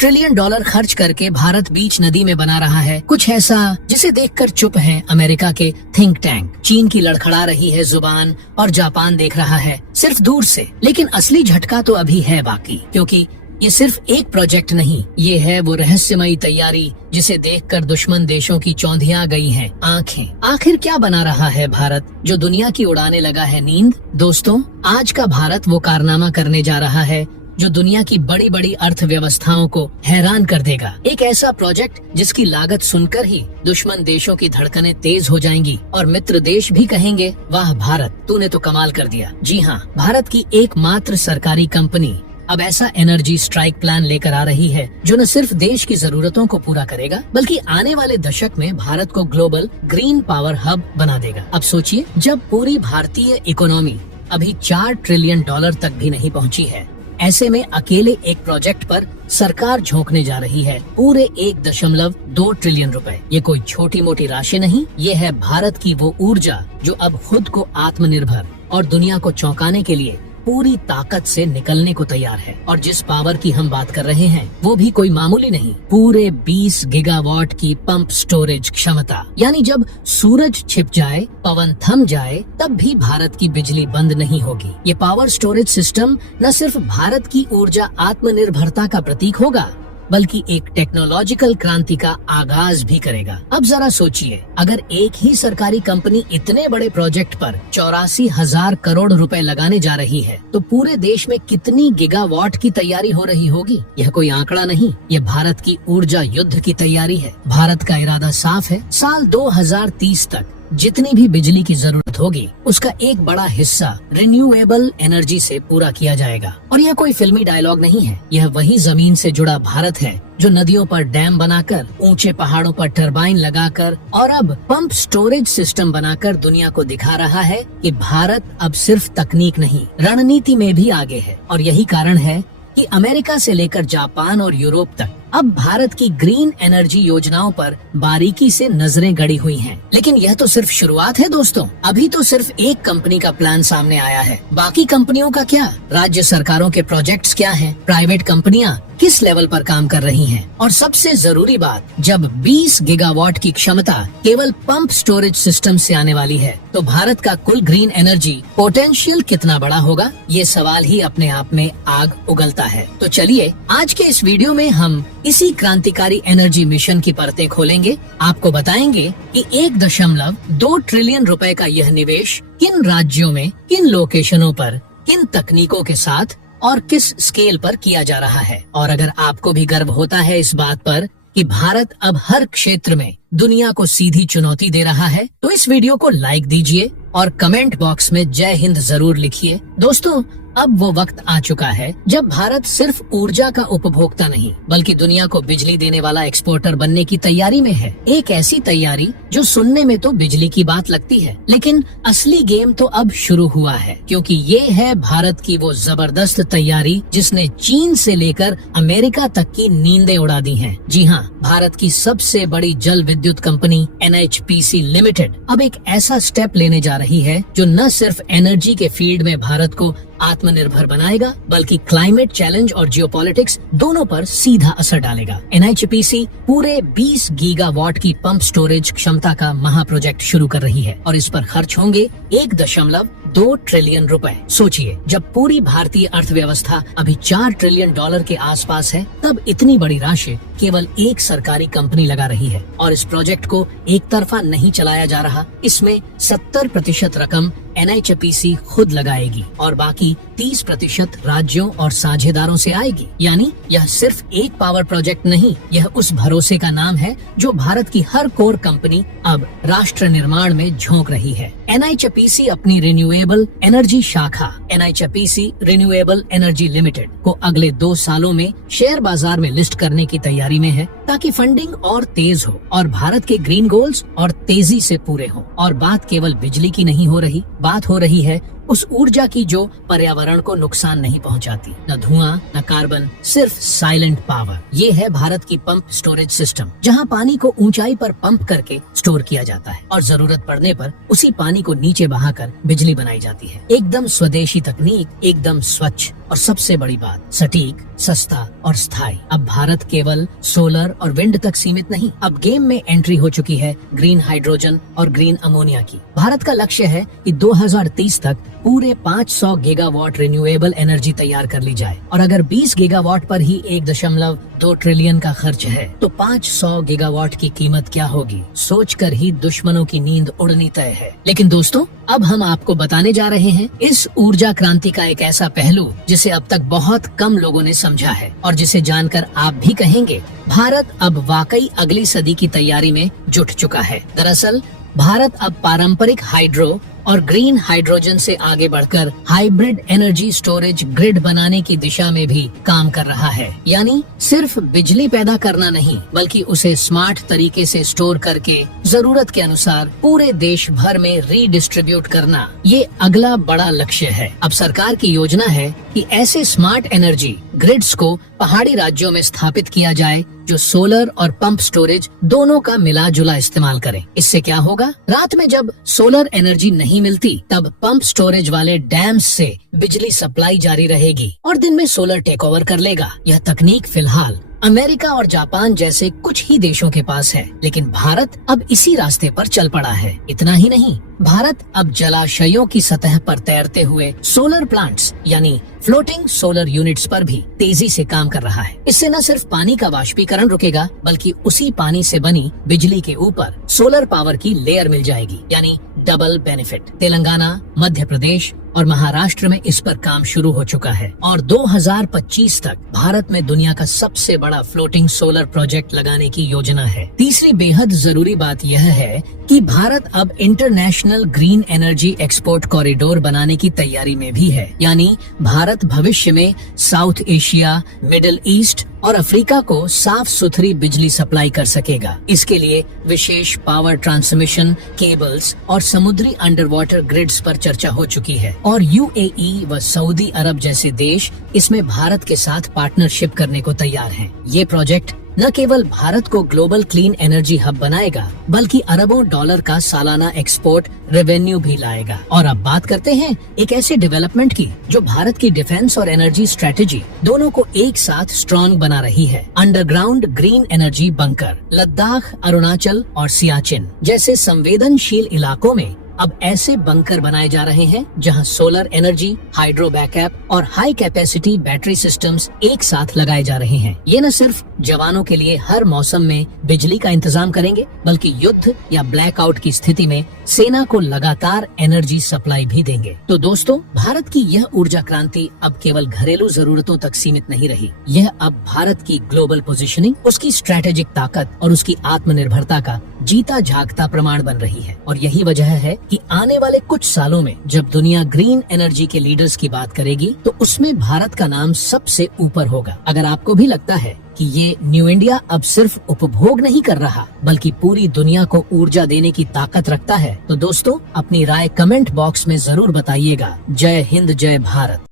Trillion dollar खर्च करके भारत बीच नदी में बना रहा है कुछ ऐसा जिसे देखकर चुप हैं अमेरिका के थिंक टैंक। चीन की लड़खड़ा रही है जुबान और जापान देख रहा है सिर्फ दूर से। लेकिन असली झटका तो अभी है बाकी, क्योंकि ये सिर्फ एक प्रोजेक्ट नहीं, ये है वो रहस्यमयी तैयारी जिसे देखकर दुश्मन देशों की चौंधियां गई हैं आंखें। आखिर क्या बना रहा है भारत जो दुनिया की उड़ाने लगा है नींद? दोस्तों, आज का भारत वो कारनामा करने जा रहा है जो दुनिया की बड़ी बड़ी अर्थव्यवस्थाओं को हैरान कर देगा। एक ऐसा प्रोजेक्ट जिसकी लागत सुनकर ही दुश्मन देशों की धड़कनें तेज हो जाएंगी और मित्र देश भी कहेंगे, वाह भारत, तूने तो कमाल कर दिया। जी हाँ, भारत की एकमात्र सरकारी कंपनी अब ऐसा एनर्जी स्ट्राइक प्लान लेकर आ रही है जो न सिर्फ देश की जरूरतों को पूरा करेगा, बल्कि आने वाले दशक में भारत को ग्लोबल ग्रीन पावर हब बना देगा। अब सोचिए, जब पूरी भारतीय इकोनॉमी अभी 4 ट्रिलियन डॉलर तक भी नहीं पहुंची है, ऐसे में अकेले एक प्रोजेक्ट पर सरकार झोंकने जा रही है पूरे 1.2 ट्रिलियन रुपए। ये कोई छोटी मोटी राशि नहीं, ये है भारत की वो ऊर्जा जो अब खुद को आत्मनिर्भर और दुनिया को चौंकाने के लिए पूरी ताकत से निकलने को तैयार है। और जिस पावर की हम बात कर रहे हैं वो भी कोई मामूली नहीं, पूरे 20 गीगावाट की पंप स्टोरेज क्षमता। यानी जब सूरज छिप जाए, पवन थम जाए, तब भी भारत की बिजली बंद नहीं होगी। ये पावर स्टोरेज सिस्टम न सिर्फ भारत की ऊर्जा आत्मनिर्भरता का प्रतीक होगा, बल्कि एक टेक्नोलॉजिकल क्रांति का आगाज भी करेगा। अब जरा सोचिए, अगर एक ही सरकारी कंपनी इतने बड़े प्रोजेक्ट पर 84,000 करोड़ रुपए लगाने जा रही है, तो पूरे देश में कितनी गीगावाट की तैयारी हो रही होगी? यह कोई आंकड़ा नहीं, ये भारत की ऊर्जा युद्ध की तैयारी है। भारत का इरादा साफ है, साल 2030 तक जितनी भी बिजली की जरूरत होगी उसका एक बड़ा हिस्सा रिन्यूएबल एनर्जी से पूरा किया जाएगा। और यह कोई फिल्मी डायलॉग नहीं है, यह वही जमीन से जुड़ा भारत है जो नदियों पर डैम बनाकर, ऊंचे पहाड़ों पर टरबाइन लगाकर और अब पंप स्टोरेज सिस्टम बनाकर दुनिया को दिखा रहा है कि भारत अब सिर्फ तकनीक नहीं, रणनीति में भी आगे है। और यही कारण है कि अमेरिका से लेकर जापान और यूरोप तक अब भारत की ग्रीन एनर्जी योजनाओं पर बारीकी से नजरें गड़ी हुई हैं। लेकिन यह तो सिर्फ शुरुआत है दोस्तों, अभी तो सिर्फ एक कंपनी का प्लान सामने आया है। बाकी कंपनियों का क्या? राज्य सरकारों के प्रोजेक्ट्स क्या हैं? प्राइवेट कंपनियां किस लेवल पर काम कर रही हैं? और सबसे जरूरी बात, जब 20 गीगावाट की क्षमता केवल पंप स्टोरेज सिस्टम से आने वाली है, तो भारत का कुल ग्रीन एनर्जी पोटेंशियल कितना बड़ा होगा? ये सवाल ही अपने आप में आग उगलता है। तो चलिए, आज के इस वीडियो में हम इसी क्रांतिकारी एनर्जी मिशन की परतें खोलेंगे। आपको बताएंगे कि 1.2 ट्रिलियन रुपए का यह निवेश किन राज्यों में, किन लोकेशनों पर, किन तकनीकों के साथ और किस स्केल पर किया जा रहा है। और अगर आपको भी गर्व होता है इस बात पर कि भारत अब हर क्षेत्र में दुनिया को सीधी चुनौती दे रहा है, तो इस वीडियो को लाइक दीजिए और कमेंट बॉक्स में जय हिंद जरूर लिखिए। दोस्तों, अब वो वक्त आ चुका है जब भारत सिर्फ ऊर्जा का उपभोक्ता नहीं, बल्कि दुनिया को बिजली देने वाला एक्सपोर्टर बनने की तैयारी में है। एक ऐसी तैयारी जो सुनने में तो बिजली की बात लगती है, लेकिन असली गेम तो अब शुरू हुआ है, क्योंकि ये है भारत की वो जबरदस्त तैयारी जिसने चीन से लेकर अमेरिका तक की नींदें उड़ा दी हैं। जी हाँ, भारत की सबसे बड़ी जल विद्युत कंपनी NHPC लिमिटेड अब एक ऐसा स्टेप लेने जा रही है जो न सिर्फ एनर्जी के फील्ड में भारत को आत्मनिर्भर बनाएगा, बल्कि क्लाइमेट चैलेंज और जियोपॉलिटिक्स दोनों पर सीधा असर डालेगा। NHPC पूरे 20 गीगावाट की पंप स्टोरेज क्षमता का महा प्रोजेक्ट शुरू कर रही है और इस पर खर्च होंगे 1.2 ट्रिलियन रुपए। सोचिए, जब पूरी भारतीय अर्थव्यवस्था अभी 4 ट्रिलियन डॉलर के आसपास है, तब इतनी बड़ी राशि केवल एक सरकारी कंपनी लगा रही है। और इस प्रोजेक्ट को एक तरफा नहीं चलाया जा रहा, इसमें 70% रकम NHPC खुद लगाएगी और बाकी 30% राज्यों और साझेदारों से आएगी। यानी यह सिर्फ एक पावर प्रोजेक्ट नहीं, यह उस भरोसे का नाम है जो भारत की हर कोर कंपनी अब राष्ट्र निर्माण में झोंक रही है। NHPC अपनी रिन्यूएबल एनर्जी शाखा NHPC रिन्यूएबल एनर्जी लिमिटेड को अगले 2 सालों में शेयर बाजार में लिस्ट करने की तैयारी में है, ताकि फंडिंग और तेज हो और भारत के ग्रीन गोल्स और तेजी से पूरे हों। और बात केवल बिजली की नहीं हो रही, बात हो रही है उस ऊर्जा की जो पर्यावरण को नुकसान नहीं पहुंचाती, न धुआं न कार्बन, सिर्फ साइलेंट पावर। ये है भारत की पंप स्टोरेज सिस्टम, जहां पानी को ऊंचाई पर पंप करके स्टोर किया जाता है और जरूरत पड़ने पर उसी पानी को नीचे बहाकर बिजली बनाई जाती है। एकदम स्वदेशी तकनीक, एकदम स्वच्छ और सबसे बड़ी बात, सटीक, सस्ता और स्थायी। अब भारत केवल सोलर और विंड तक सीमित नहीं, अब गेम में एंट्री हो चुकी है ग्रीन हाइड्रोजन और ग्रीन अमोनिया की। भारत का लक्ष्य है कि 2030 तक पूरे 500 गीगावाट रिन्यूएबल एनर्जी तैयार कर ली जाए, और अगर 20 गीगावाट पर ही 1.2 ट्रिलियन का खर्च है तो 500 गीगावाट की कीमत क्या होगी, सोचकर ही दुश्मनों की नींद उड़नी तय है। लेकिन दोस्तों, अब हम आपको बताने जा रहे हैं इस ऊर्जा क्रांति का एक ऐसा पहलू जिसे अब तक बहुत कम लोगों ने समझा है, और जिसे जानकर आप भी कहेंगे भारत अब वाकई अगली सदी की तैयारी में जुट चुका है। दरअसल भारत अब पारंपरिक हाइड्रो और ग्रीन हाइड्रोजन से आगे बढ़कर हाइब्रिड एनर्जी स्टोरेज ग्रिड बनाने की दिशा में भी काम कर रहा है। यानी सिर्फ बिजली पैदा करना नहीं, बल्कि उसे स्मार्ट तरीके से स्टोर करके जरूरत के अनुसार पूरे देश भर में रीडिस्ट्रीब्यूट करना, ये अगला बड़ा लक्ष्य है। अब सरकार की योजना है कि ऐसे स्मार्ट एनर्जी ग्रिड्स को पहाड़ी राज्यों में स्थापित किया जाए जो सोलर और पंप स्टोरेज दोनों का मिला जुला इस्तेमाल करें। इससे क्या होगा, रात में जब सोलर एनर्जी नहीं मिलती तब पंप स्टोरेज वाले डैम्स से बिजली सप्लाई जारी रहेगी और दिन में सोलर टेक ओवर कर लेगा। यह तकनीक फिलहाल अमेरिका और जापान जैसे कुछ ही देशों के पास है, लेकिन भारत अब इसी रास्ते पर चल पड़ा है। इतना ही नहीं, भारत अब जलाशयों की सतह पर तैरते हुए सोलर प्लांट्स यानी फ्लोटिंग सोलर यूनिट्स पर भी तेजी से काम कर रहा है। इससे न सिर्फ पानी का वाष्पीकरण रुकेगा, बल्कि उसी पानी से बनी बिजली के ऊपर सोलर पावर की लेयर मिल जाएगी, यानी डबल बेनिफिट। तेलंगाना, मध्य प्रदेश और महाराष्ट्र में इस पर काम शुरू हो चुका है और 2025 तक भारत में दुनिया का सबसे बड़ा फ्लोटिंग सोलर प्रोजेक्ट लगाने की योजना है। तीसरी बेहद जरूरी बात यह है कि भारत अब international green energy export corridor बनाने की तैयारी में भी है। यानी भारत भविष्य में साउथ एशिया, मिडिल ईस्ट और अफ्रीका को साफ सुथरी बिजली सप्लाई कर सकेगा। इसके लिए विशेष पावर ट्रांसमिशन केबल्स और समुद्री अंडर वाटर ग्रिड्स पर चर्चा हो चुकी है और यूएई व सऊदी अरब जैसे देश इसमें भारत के साथ पार्टनरशिप करने को तैयार हैं। ये प्रोजेक्ट न केवल भारत को ग्लोबल क्लीन एनर्जी हब बनाएगा, बल्कि अरबों डॉलर का सालाना एक्सपोर्ट रेवेन्यू भी लाएगा। और अब बात करते हैं एक ऐसे डेवलपमेंट की जो भारत की डिफेंस और एनर्जी स्ट्रेटेजी दोनों को एक साथ स्ट्रॉन्ग बना रही है। Underground green energy bunker Ladakh, Arunachal और सियाचिन जैसे संवेदनशील इलाकों में अब ऐसे बंकर बनाए जा रहे हैं जहां सोलर एनर्जी, हाइड्रो बैकअप और हाई कैपेसिटी बैटरी सिस्टम्स एक साथ लगाए जा रहे हैं। ये न सिर्फ जवानों के लिए हर मौसम में बिजली का इंतजाम करेंगे, बल्कि युद्ध या ब्लैकआउट की स्थिति में सेना को लगातार एनर्जी सप्लाई भी देंगे। तो दोस्तों, भारत की यह ऊर्जा क्रांति अब केवल घरेलू जरूरतों तक सीमित नहीं रही। यह अब भारत की ग्लोबल पोजीशनिंग, उसकी स्ट्रैटेजिक ताकत और उसकी आत्मनिर्भरता का जीता जागता प्रमाण बन रही है। और यही वजह है कि आने वाले कुछ सालों में जब दुनिया ग्रीन एनर्जी के लीडर्स की बात करेगी तो उसमें भारत का नाम सबसे ऊपर होगा। अगर आपको भी लगता है कि ये न्यू इंडिया अब सिर्फ उपभोग नहीं कर रहा, बल्कि पूरी दुनिया को ऊर्जा देने की ताकत रखता है, तो दोस्तों अपनी राय कमेंट बॉक्स में जरूर बताइएगा। जय हिंद, जय भारत।